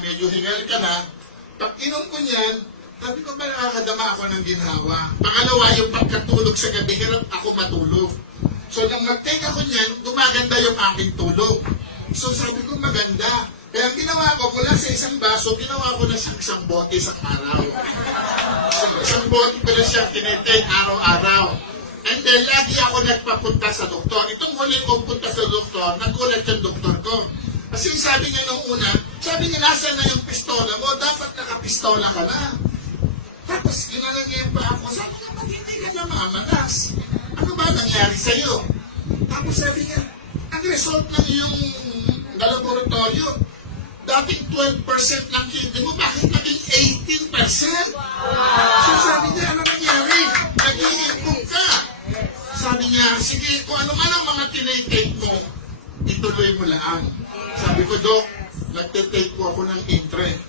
medyo hingal ka na. Pag inom ko niyan, sabi ko ba nakakadama ako ng ginhawa. Pangalawa, yung pagkatulog sa gabi, hirap ako matulog. So nang mag-take ako niyan, gumaganda yung aking tulog. So sabi ko maganda. Kaya ang ginawa ko, mula sa isang baso, ginawa ko na isang bote isang araw. So, isang bote ko na siya tinitake araw-araw. And then, lagi ako nagpapunta sa doktor. Itong huli kong punta sa doktor, nagulat yung doktor ko. Kasi sabi niya nung una, sabi niya, nasa na yung pistola mo? Dapat nakapistola ka na. Tapos, ginalang niya yung pa ako. Sabi niya, ba't hindi ka namamanas? Ano ba nangyari sa'yo? Tapos sabi niya, ang result ng iyong laboratorio, dating 12% lang kidney mo, bakit naging 18%? So sabi niya, ano nangyari? Nag-i-improve ka. Sabi niya, sige, kung ano man ang mga tinitake mo, ituloy mo lang. Sabi ko, Dok, nagtitake ko ako ng Intre.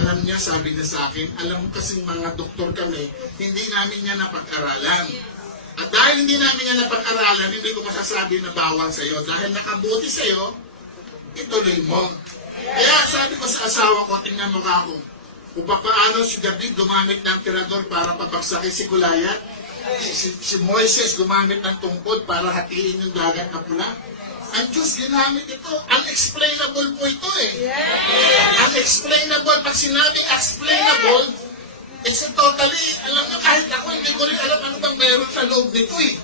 Alam niya, sabi niya sa akin, alam kasing mga doktor kami, hindi namin niya napag-aralan. At dahil hindi namin niya napag-aralan, hindi ko masasabi na bawal sa'yo. Dahil nakabuti sa'yo, ituloy mo. Kaya sabi ko sa asawa ko, tingnan mo ka ako, kung paano si David gumamit ng tirador para pabagsakin si Goliath, si Moises gumamit ng tungkod para hatiin yung dagat na pula. Ang Diyos ginamit ito. Unexplainable po ito eh. Unexplainable. Pag sinabing explainable, it's a totally, alam nyo, kahit ako, hindi ko rin alam ano bang meron sa loob nito eh.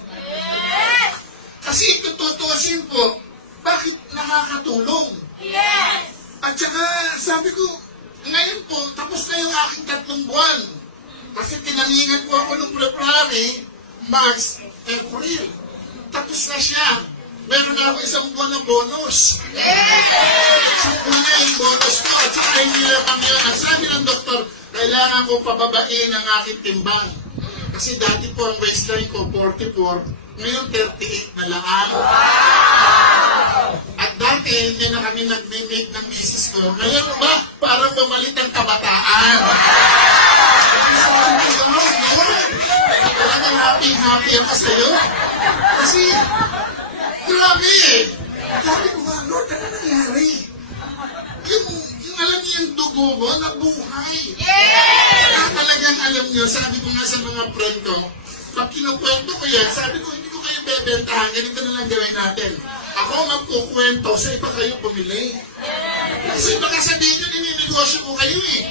Kasi ito tutuasin po, bakit nakakatulong? Yes! At saka, sabi ko, ngayon po, tapos na yung aking 3 buwan. Kasi tinaningan po ako ng February, March, April. Tapos na siya. Meron na ako 1 buwan na bonus. Isang buwan na yung bonus ko. At saka hindi lamang yun. Ang sabi ng doktor, kailangan ko pababain ang aking timbang. Kasi dati po ang waistline ko, 44. Ngayon, 38 na lang. At dati, hindi na kami nag-make ng misis ko. Ngayon ba, parang bumalik ang kabataan. Talagang happy ako sa'yo. Kasi, grabe eh. Sabi ko nga, Lord, ano nangyari? Yung alam niyo yung dugo mo, nabuhay. Kaya talagang alam niyo, sabi ko nga sa mga friend ko, pag kinukwento ko yan, sabi ko, hindi ko kayo bebentahan, ganito na lang gawin natin. Ako magkukwento, sa iba kayo pumili. Kasi baka sabihin nyo, nininegosyo ko kayo eh.